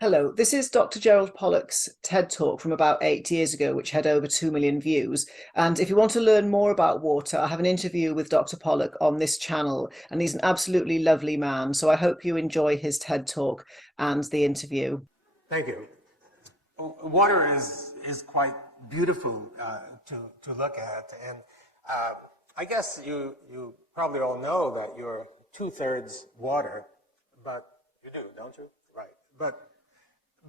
Hello, this is Dr. Gerald Pollacks' TED Talk from about 8 years ago, which had over 2 million views. And if you want to learn more about water, I have an interview with Dr. Pollack on this channel, and he's an absolutely lovely man. So I hope you enjoy his TED Talk and the interview. Thank you. Water is quite beautiful to look at, and I guess you probably all know that you're 2/3 water, but you do, don't you? Right.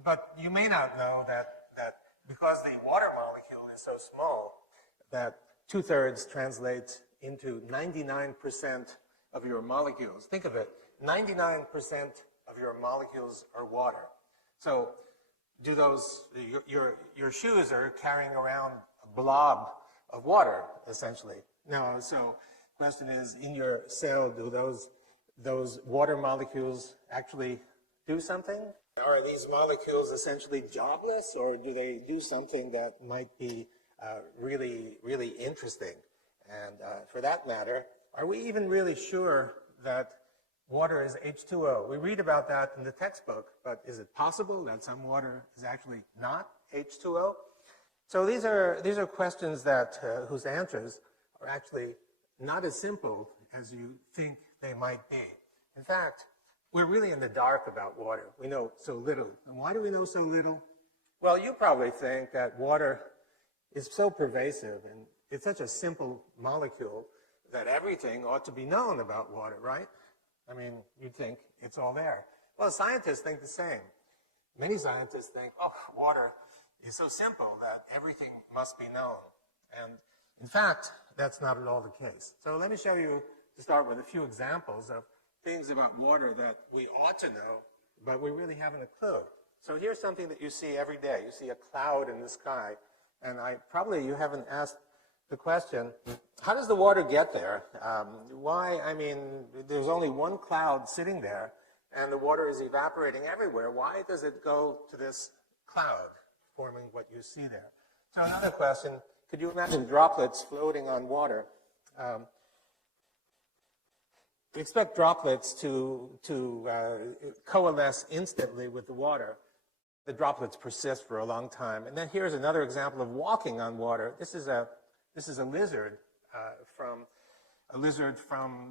But you may not know that because the water molecule is so small, that 2/3 translates into 99% of your molecules. Think of it, 99% of your molecules are water. So do those, your shoes are carrying around a blob of water, essentially. Now, so the question is, in your cell, do those water molecules actually do something? Are these molecules essentially jobless, or do they do something that might be really, really interesting? And for that matter, are we even really sure that water is H2O? We read about that in the textbook, but is it possible that some water is actually not H2O? So these are questions that whose answers are actually not as simple as you think they might be. In fact, we're really in the dark about water. We know so little. And why do we know so little? Well, you probably think that water is so pervasive and it's such a simple molecule that everything ought to be known about water, right? I mean, you'd think it's all there. Well, scientists think the same. Many scientists think, oh, water is so simple that everything must be known. And in fact, that's not at all the case. So let me show you, to start with, a few examples of things about water that we ought to know, but we really haven't a clue. So here's something that you see every day. You see a cloud in the sky, and probably you haven't asked the question, how does the water get there? Why? I mean, there's only one cloud sitting there, and the water is evaporating everywhere. Why does it go to this cloud, forming what you see there? So another question, could you imagine droplets floating on water? We expect droplets to coalesce instantly with the water. The droplets persist for a long time. And then here's another example of walking on water. This is a lizard from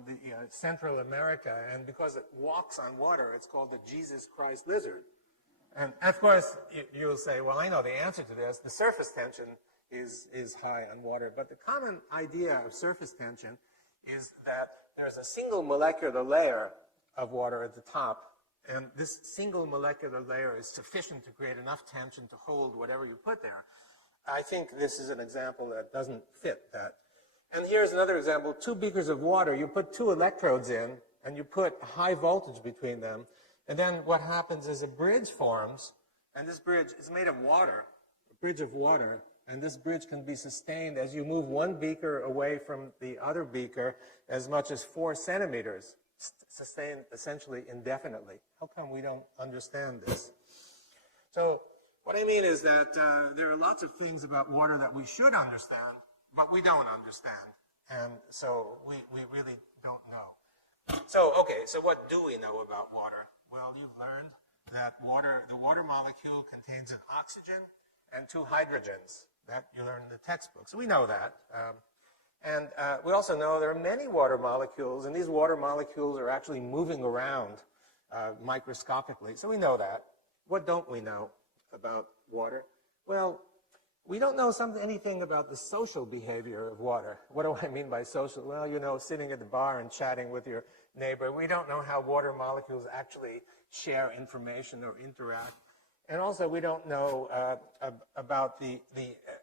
the Central America, and because it walks on water, it's called the Jesus Christ lizard. And of course, you'll say, well, I know the answer to this. The surface tension is high on water. But the common idea of surface tension is that there's a single molecular layer of water at the top, and this single molecular layer is sufficient to create enough tension to hold whatever you put there. I think this is an example that doesn't fit that. And here's another example, 2 beakers of water. You put 2 electrodes in, and you put high voltage between them, and then what happens is a bridge forms, and this bridge is made of water, a bridge of water. And this bridge can be sustained as you move one beaker away from the other beaker as much as 4 centimeters, sustained essentially indefinitely. How come we don't understand this? So what I mean is that there are lots of things about water that we should understand, but we don't understand. And so we really don't know. So, okay, so what do we know about water? Well, you've learned that the water molecule contains an oxygen and 2 hydrogens. That you learn in the textbook. So we know that. And we also know there are many water molecules, and these water molecules are actually moving around microscopically. So we know that. What don't we know about water? Well, we don't know anything about the social behavior of water. What do I mean by social? Well, you know, sitting at the bar and chatting with your neighbor. We don't know how water molecules actually share information or interact. And also, we don't know about the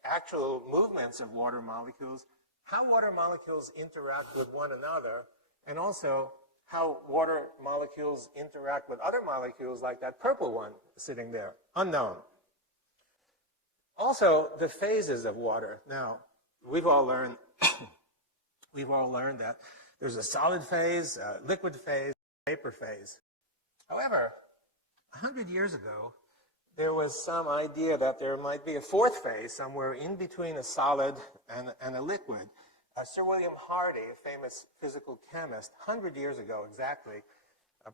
actual movements of water molecules, how water molecules interact with one another, and also how water molecules interact with other molecules like that purple one sitting there. Unknown. Also, the phases of water. Now, we've all learned that there's a solid phase, a liquid phase, vapor phase. However, 100 years ago, there was some idea that there might be a 4th phase somewhere in between a solid and a liquid. Sir William Hardy, a famous physical chemist, 100 years ago exactly,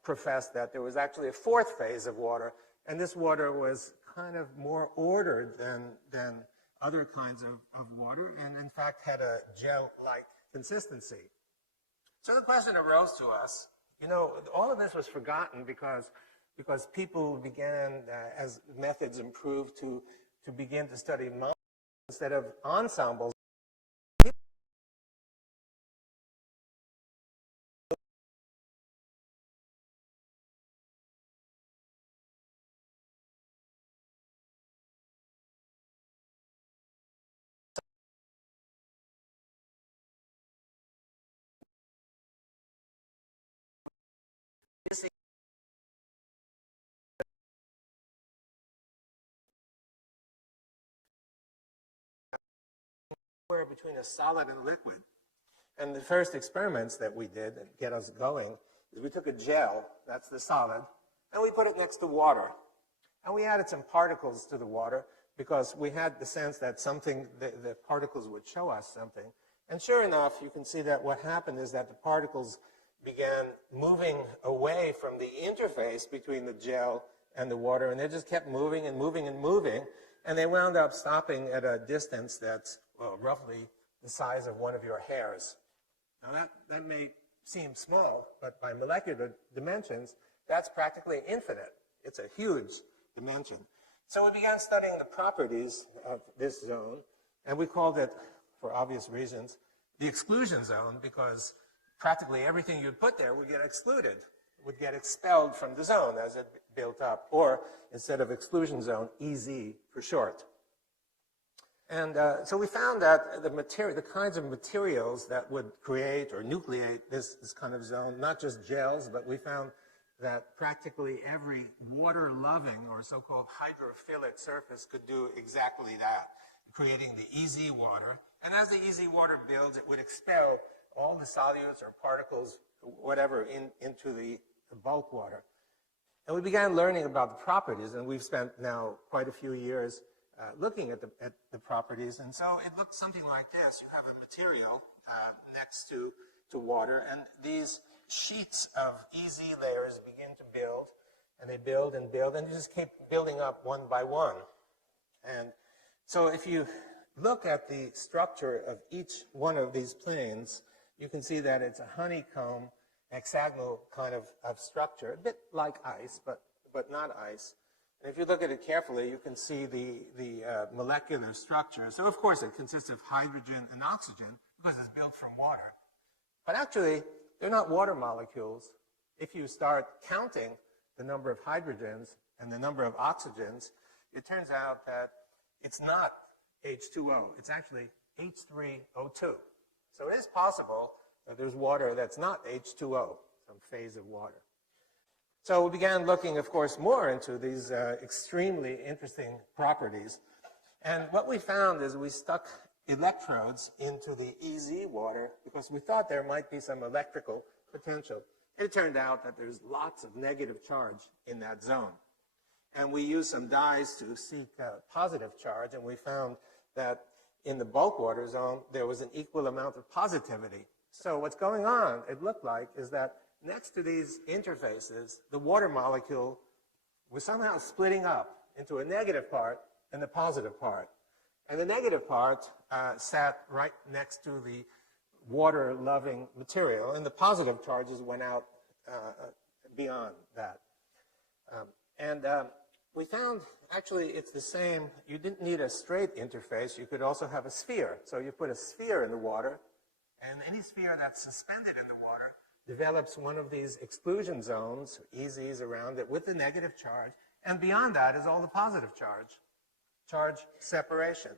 professed that there was actually a 4th phase of water, And this water was kind of more ordered than other kinds of water, and in fact had a gel-like consistency. So the question arose to us, you know, all of this was forgotten because people began, as methods improved, to begin to study molecules instead of ensembles. Between a solid and liquid. And the first experiments that we did that get us going is we took a gel, that's the solid, and we put it next to water. And we added some particles to the water because we had the sense that something, the particles would show us something. And sure enough, you can see that what happened is that the particles began moving away from the interface between the gel and the water, and they just kept moving and moving and moving, and they wound up stopping at a distance that's, well, roughly the size of one of your hairs. Now that may seem small, but by molecular dimensions, that's practically infinite. It's a huge dimension. So we began studying the properties of this zone, and we called it, for obvious reasons, the exclusion zone, because practically everything you'd put there would get excluded, would get expelled from the zone as it built up, or instead of exclusion zone, EZ for short. And so we found that the kinds of materials that would create or nucleate this kind of zone, not just gels, but we found that practically every water-loving or so-called hydrophilic surface could do exactly that, creating the EZ water. And as the EZ water builds, it would expel all the solutes or particles, whatever, into the bulk water. And we began learning about the properties, and we've spent now quite a few years looking at the properties. And so it looks something like this. You have a material next to water, and these sheets of EZ layers begin to build, and they build and build, and you just keep building up one by one. And so if you look at the structure of each one of these planes, you can see that it's a honeycomb, hexagonal kind of structure, a bit like ice, but not ice. And if you look at it carefully, you can see the molecular structure. So, of course, it consists of hydrogen and oxygen because it's built from water. But actually, they're not water molecules. If you start counting the number of hydrogens and the number of oxygens, it turns out that it's not H2O. It's actually H3O2. So it is possible that there's water that's not H2O, some phase of water. So we began looking, of course, more into these extremely interesting properties. And what we found is we stuck electrodes into the EZ water because we thought there might be some electrical potential. It turned out that there's lots of negative charge in that zone. And we used some dyes to seek positive charge, and we found that in the bulk water zone, there was an equal amount of positivity. So what's going on, it looked like, is that next to these interfaces, the water molecule was somehow splitting up into a negative part and a positive part. And the negative part sat right next to the water-loving material, and the positive charges went out beyond that. We found, actually, it's the same. You didn't need a straight interface. You could also have a sphere. So you put a sphere in the water, and any sphere that's suspended in the water develops one of these exclusion zones, EZs around it, with the negative charge. And beyond that is all the positive charge separation.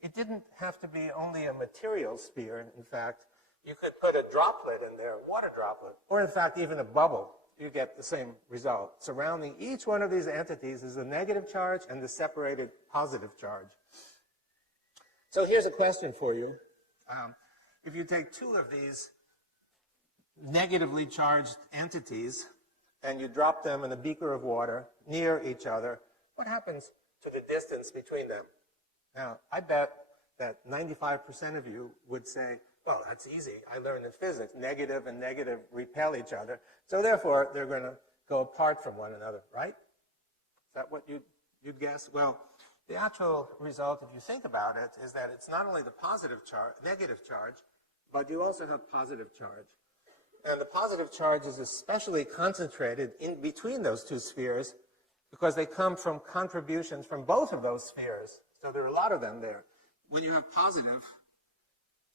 It didn't have to be only a material sphere. In fact, you could put a droplet in there, a water droplet, or in fact, even a bubble. You get the same result. Surrounding each one of these entities is the negative charge and the separated positive charge. So here's a question for you. If you take two of these negatively charged entities and you drop them in a beaker of water near each other, what happens to the distance between them? Now, I bet that 95% of you would say, well, that's easy. I learned in physics, negative and negative repel each other, so therefore they're going to go apart from one another, right? that what you'd guess? Well, the actual result, if you think about it, is that it's not only the negative charge, but you also have positive charge. And the positive charge is especially concentrated in between those two spheres because they come from contributions from both of those spheres. So there are a lot of them there. When you have positive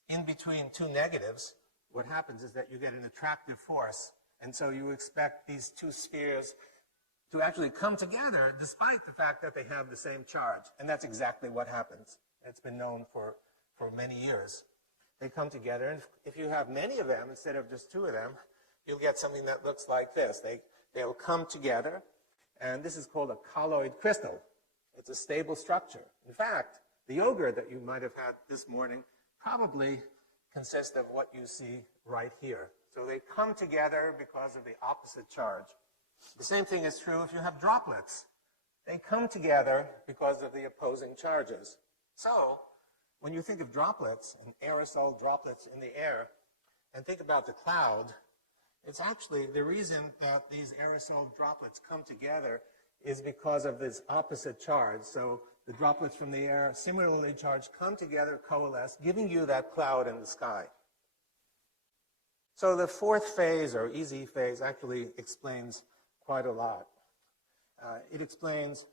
in between two negatives, what happens is that you get an attractive force. And so you expect these two spheres to actually come together despite the fact that they have the same charge. And that's exactly what happens. It's been known for many years. They come together, and if you have many of them instead of just two of them, you'll get something that looks like this. They'll come together, and this is called a colloid crystal. It's a stable structure. In fact, the yogurt that you might have had this morning probably consists of what you see right here. So they come together because of the opposite charge. The same thing is true if you have droplets. They come together because of the opposing charges. So when you think of droplets and aerosol droplets in the air and think about the cloud, it's actually the reason that these aerosol droplets come together is because of this opposite charge. So the droplets from the air, similarly charged, come together, coalesce, giving you that cloud in the sky. So the fourth phase, or easy phase, actually explains quite a lot. It explains,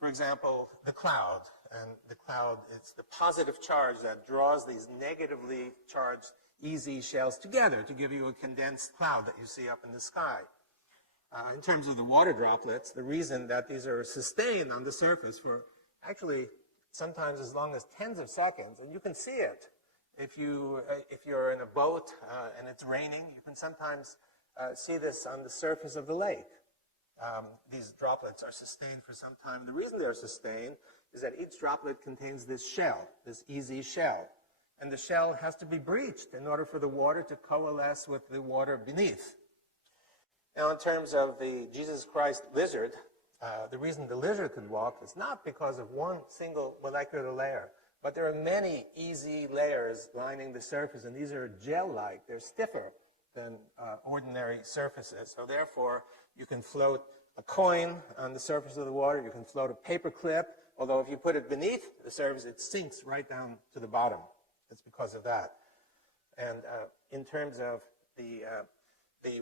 for example, the cloud. And the cloud, it's the positive charge that draws these negatively charged easy shells together to give you a condensed cloud that you see up in the sky. In terms of the water droplets, the reason that these are sustained on the surface for actually sometimes as long as tens of seconds, and you can see it. If you're in a boat and it's raining, you can sometimes see this on the surface of the lake. These droplets are sustained for some time. The reason they're sustained is that each droplet contains this shell, this easy shell. And the shell has to be breached in order for the water to coalesce with the water beneath. Now, in terms of the Jesus Christ lizard, the reason the lizard could walk is not because of one single molecular layer, but there are many easy layers lining the surface, and these are gel-like. They're stiffer than ordinary surfaces. So therefore, you can float a coin on the surface of the water. You can float a paper clip, although if you put it beneath the surface, it sinks right down to the bottom. It's because of that. And in terms of the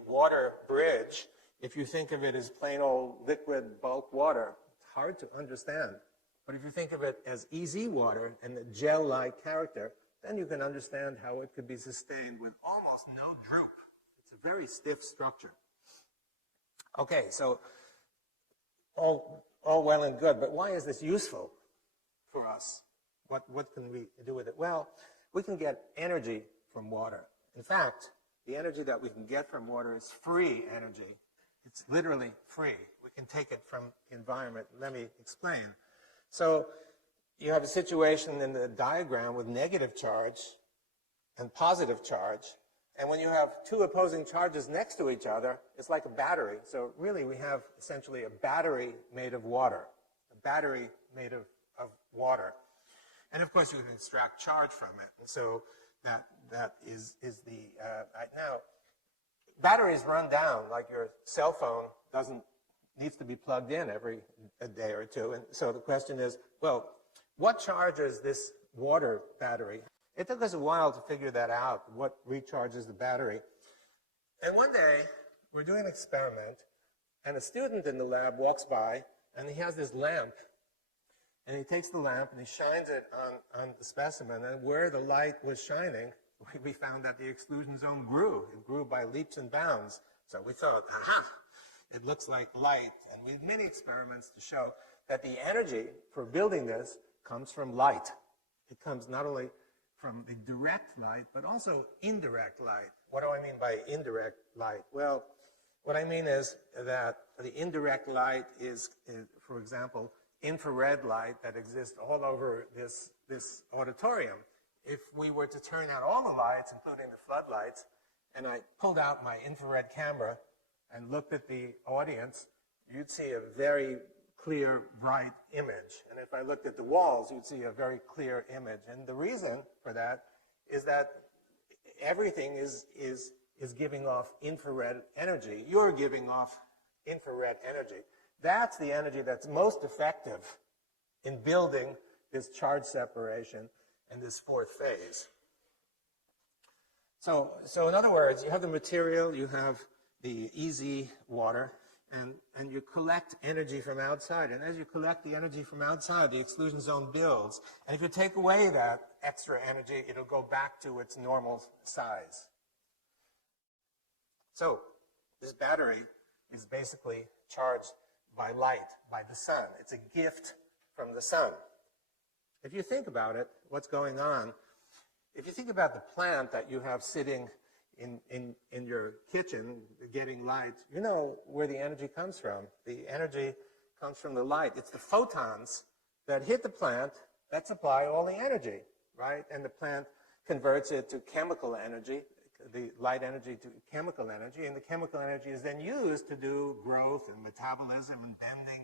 water bridge, if you think of it as plain old liquid bulk water, it's hard to understand. But if you think of it as easy water and the gel-like character, then you can understand how it could be sustained with almost no droop. It's a very stiff structure. Okay, so all well and good, but why is this useful for us? What can we do with it? Well, we can get energy from water. In fact, the energy that we can get from water is free energy. It's literally free. We can take it from the environment. Let me explain. So you have a situation in the diagram with negative charge and positive charge. And when you have two opposing charges next to each other, it's like a battery. So really we have essentially a battery made of water. A battery made of water. And of course you can extract charge from it. And so that is the, now, batteries run down, like your cell phone needs to be plugged in every day or two. And so the question is, well, what charges this water battery? It took us a while to figure that out, what recharges the battery. And one day, we're doing an experiment, and a student in the lab walks by, and he has this lamp. And he takes the lamp and he shines it on the specimen. And where the light was shining, we found that the exclusion zone grew. It grew by leaps and bounds. So we thought, aha, it looks like light. And we had many experiments to show that the energy for building this comes from light. It comes not only from the direct light, but also indirect light. What do I mean by indirect light? Well, what I mean is that the indirect light is for example, infrared light that exists all over this auditorium. If we were to turn out all the lights, including the floodlights, and I pulled out my infrared camera and looked at the audience, you'd see a very clear, bright image. And if I looked at the walls, you'd see a very clear image. And the reason for that is that everything is giving off infrared energy. You're giving off infrared energy. That's the energy that's most effective in building this charge separation and this fourth phase. So in other words, you have the material, you have the easy water, and you collect energy from outside. And as you collect the energy from outside, the exclusion zone builds. And if you take away that extra energy, it'll go back to its normal size. So this battery is basically charged by light, by the sun. It's a gift from the sun. If you think about it, what's going on, if you think about the plant that you have sitting in your kitchen getting light, you know where the energy comes from. The energy comes from the light. It's the photons that hit the plant that supply all the energy, right? And the plant converts it to chemical energy, the light energy to chemical energy, and the chemical energy is then used to do growth and metabolism and bending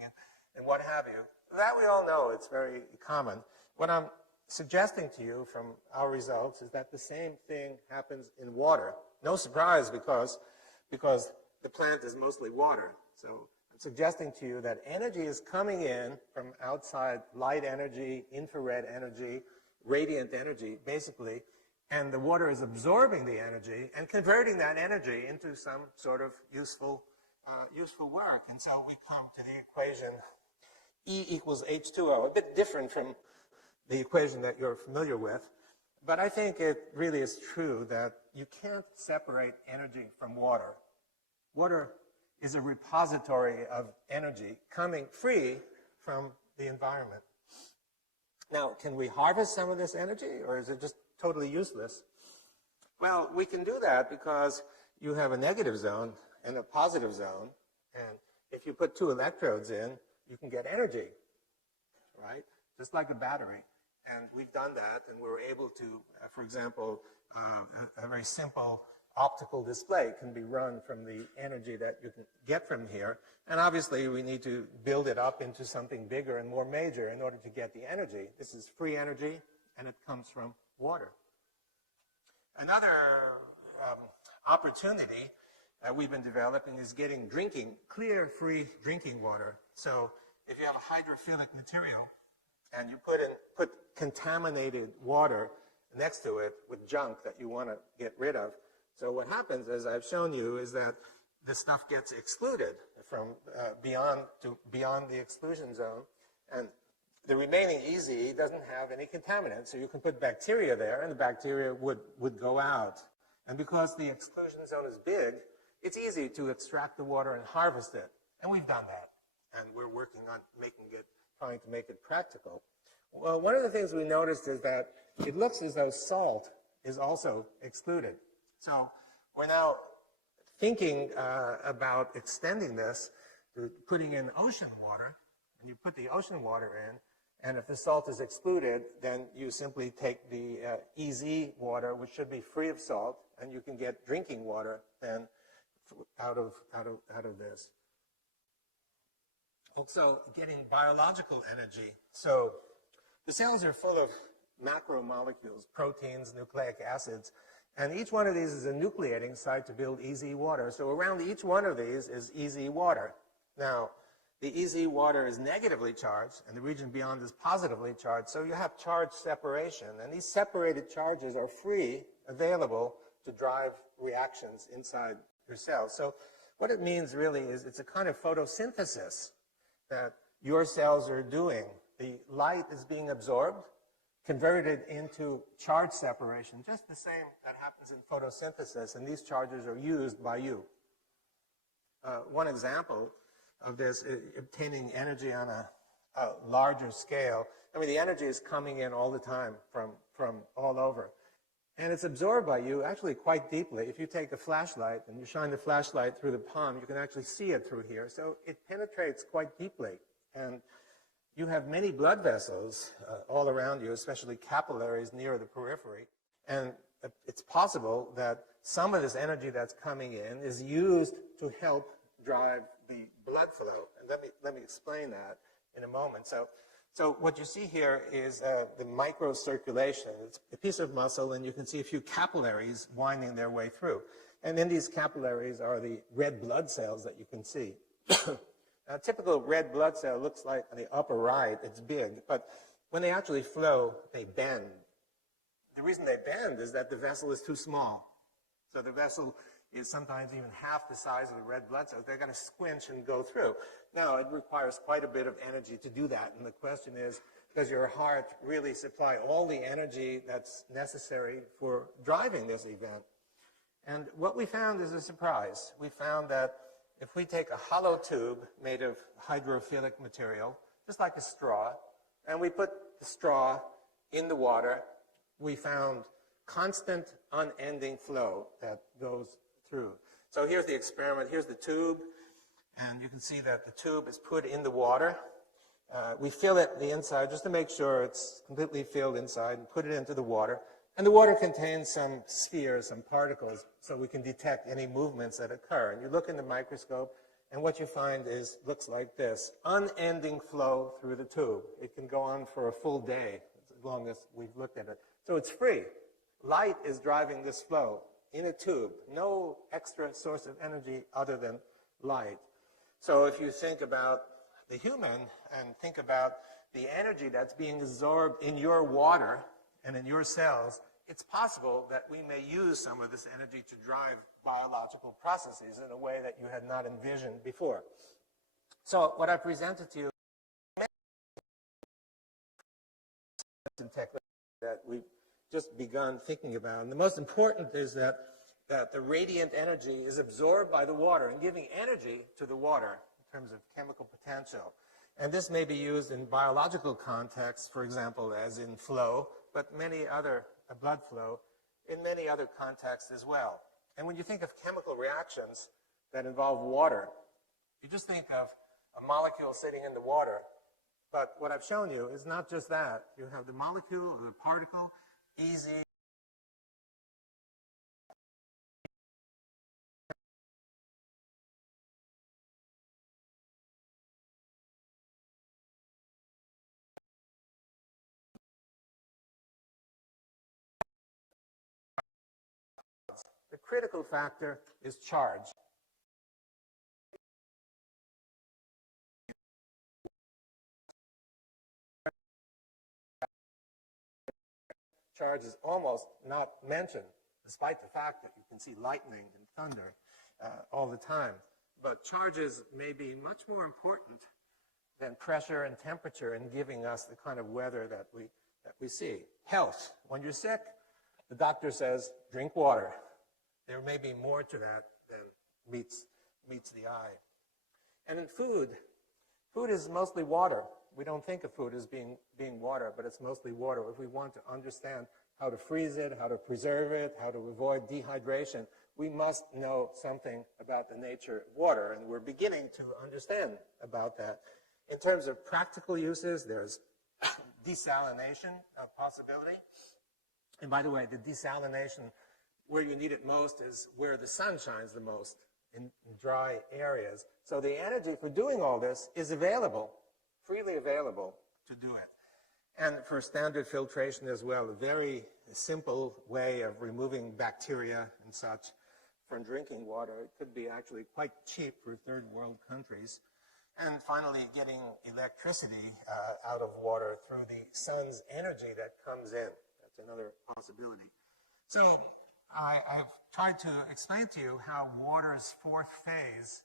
and what have you. That we all know, it's very common. What I'm suggesting to you from our results is that the same thing happens in water. No surprise because the plant is mostly water. So I'm suggesting to you that energy is coming in from outside, light energy, infrared energy, radiant energy, basically, and the water is absorbing the energy and converting that energy into some sort of useful work. And so we come to the equation E equals H2O, a bit different from the equation that you're familiar with. But I think it really is true that you can't separate energy from water. Water is a repository of energy coming free from the environment. Now, can we harvest some of this energy, or is it just totally useless? Well, we can do that because you have a negative zone and a positive zone, and if you put two electrodes in, you can get energy, right? Just like a battery. And we've done that, and we were able to, for example, a very simple optical display can be run from the energy that you can get from here. And obviously, we need to build it up into something bigger and more major in order to get the energy. This is free energy, and it comes from water. Another opportunity that we've been developing is getting clear, free drinking water. So if you have a hydrophilic material, and you put contaminated water next to it with junk that you want to get rid of. So what happens, as I've shown you, is that the stuff gets excluded from beyond the exclusion zone, and the remaining EZ doesn't have any contaminants. So you can put bacteria there, and the bacteria would go out. And because the exclusion zone is big, it's easy to extract the water and harvest it. And we've done that, and we're working on trying to make it practical. Well, one of the things we noticed is that it looks as though salt is also excluded. So we're now thinking about extending this to putting in ocean water, and you put the ocean water in, and if the salt is excluded, then you simply take the EZ water, which should be free of salt, and you can get drinking water then out of this. Also, getting biological energy. So the cells are full of macromolecules, proteins, nucleic acids, and each one of these is a nucleating site to build EZ water. So around each one of these is EZ water. Now, the EZ water is negatively charged, and the region beyond is positively charged. So you have charge separation, and these separated charges are free, available to drive reactions inside your cells. So what it means really is it's a kind of photosynthesis that your cells are doing. The light is being absorbed, converted into charge separation, just the same that happens in photosynthesis, and these charges are used by you. One example of this is obtaining energy on a larger scale. I mean, the energy is coming in all the time from all over. And it's absorbed by you actually quite deeply. If you take a flashlight and you shine the flashlight through the palm, you can actually see it through here. So it penetrates quite deeply. And you have many blood vessels all around you, especially capillaries near the periphery. And it's possible that some of this energy that's coming in is used to help drive the blood flow. And let me explain that in a moment. So what you see here is the microcirculation. It's a piece of muscle, and you can see a few capillaries winding their way through. And in these capillaries are the red blood cells that you can see. A typical red blood cell looks like on the upper right, it's big, but when they actually flow, they bend. The reason they bend is that the vessel is too small. So the vessel is sometimes even half the size of the red blood cells. They're going to squinch and go through. Now, it requires quite a bit of energy to do that, and the question is, does your heart really supply all the energy that's necessary for driving this event? And what we found is a surprise. We found that if we take a hollow tube made of hydrophilic material, just like a straw, and we put the straw in the water, we found constant, unending flow that goes through. So here's the experiment. Here's the tube, and you can see that the tube is put in the water. We fill it the inside just to make sure it's completely filled inside and put it into the water. And the water contains some spheres, some particles, so we can detect any movements that occur. And you look in the microscope, and what you find looks like this: unending flow through the tube. It can go on for a full day, as long as we've looked at it. So it's free. Light is driving this flow in a tube. No extra source of energy other than light. So if you think about the human and think about the energy that's being absorbed in your water and in your cells, it's possible that we may use some of this energy to drive biological processes in a way that you had not envisioned before. So what I presented to you is that we've just begun thinking about. And the most important is that the radiant energy is absorbed by the water and giving energy to the water in terms of chemical potential. And this may be used in biological contexts, for example, as in flow, but many other blood flow, in many other contexts as well. And when you think of chemical reactions that involve water, you just think of a molecule sitting in the water. But what I've shown you is not just that. You have the molecule or the particle, easy. The critical factor is charge. Charge is almost not mentioned, despite the fact that you can see lightning and thunder all the time. But charges may be much more important than pressure and temperature in giving us the kind of weather that we see. Health. When you're sick, the doctor says, drink water. There may be more to that than meets the eye. And in food is mostly water. We don't think of food as being water, but it's mostly water. If we want to understand how to freeze it, how to preserve it, how to avoid dehydration, we must know something about the nature of water, and we're beginning to understand about that. In terms of practical uses, there's desalination possibility. And by the way, the desalination, where you need it most is where the sun shines the most, in dry areas. So the energy for doing all this is available, freely available to do it. And for standard filtration as well, a very simple way of removing bacteria and such from drinking water. It could be actually quite cheap for third world countries. And finally, getting electricity out of water through the sun's energy that comes in. That's another possibility. So I've tried to explain to you how water's fourth phase,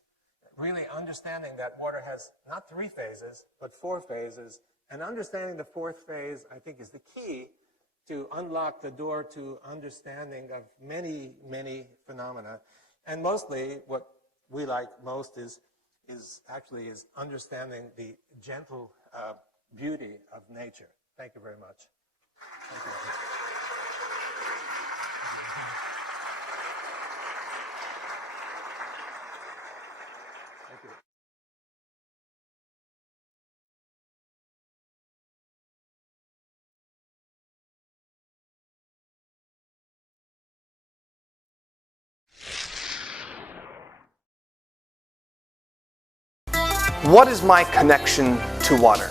really understanding that water has not 3 phases, but 4 phases. And understanding the fourth phase, I think, is the key to unlock the door to understanding of many, many phenomena. And mostly, what we like most is understanding the gentle beauty of nature. Thank you very much. Thank you. Thank you. What is my connection to water?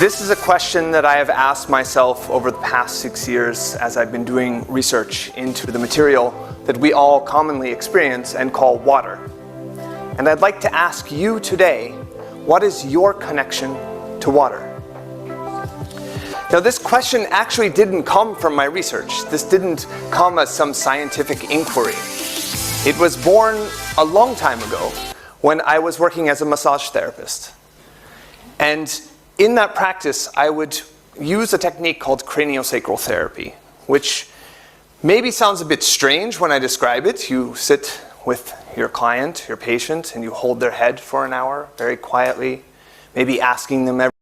This is a question that I have asked myself over the past 6 years as I've been doing research into the material that we all commonly experience and call water. And I'd like to ask you today, what is your connection to water? Now, this question actually didn't come from my research. This didn't come as some scientific inquiry. It was born a long time ago when I was working as a massage therapist. And in that practice, I would use a technique called craniosacral therapy, which maybe sounds a bit strange when I describe it. You sit with your client, your patient, and you hold their head for an hour very quietly, maybe asking them every